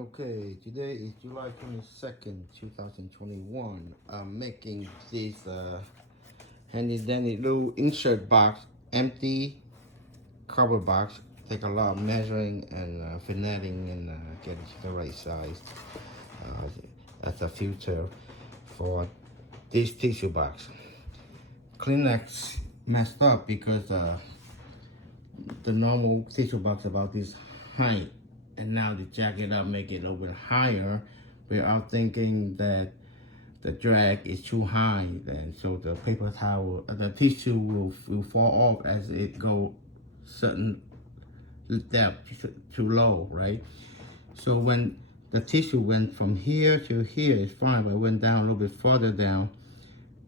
Okay, today is July 22nd, 2021. I'm making this handy dandy little insert box, empty cardboard box. Take a lot of measuring and finessing and get it to the right size. That's a filter for this tissue box. Kleenex messed up because the normal tissue box about this height, and now they jack it up, make it a little bit higher without thinking that the drag is too high, and so the paper towel, the tissue will fall off as it go certain depth too low, right? So when the tissue went from here to here, it's fine, but it went down a little bit further down,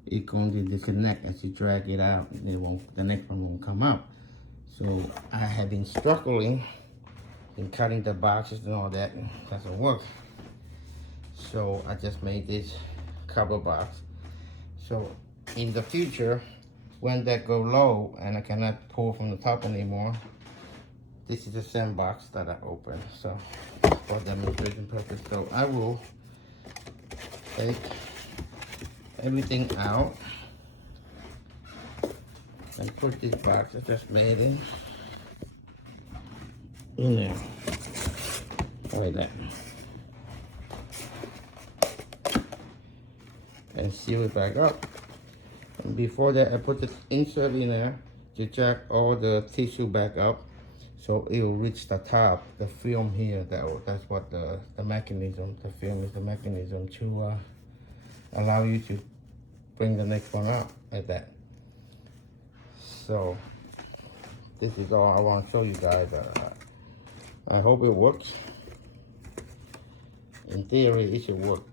it's going to disconnect as you drag it out. The next one won't come up. So I have been struggling in cutting the boxes and all that. It doesn't work. So I just made this cover box. So in the future, when that go low and I cannot pull from the top anymore, this is the same box that I open. So for demonstration purpose. So I will take everything out and put this box I just made in there, like that, and seal it back up. And before that, I put the insert in there to jack all the tissue back up, so it will reach the top. The film here, that's what the mechanism. The film is the mechanism to allow you to bring the next one up like that. So this is all I want to show you guys. I hope it works. In theory, it should work.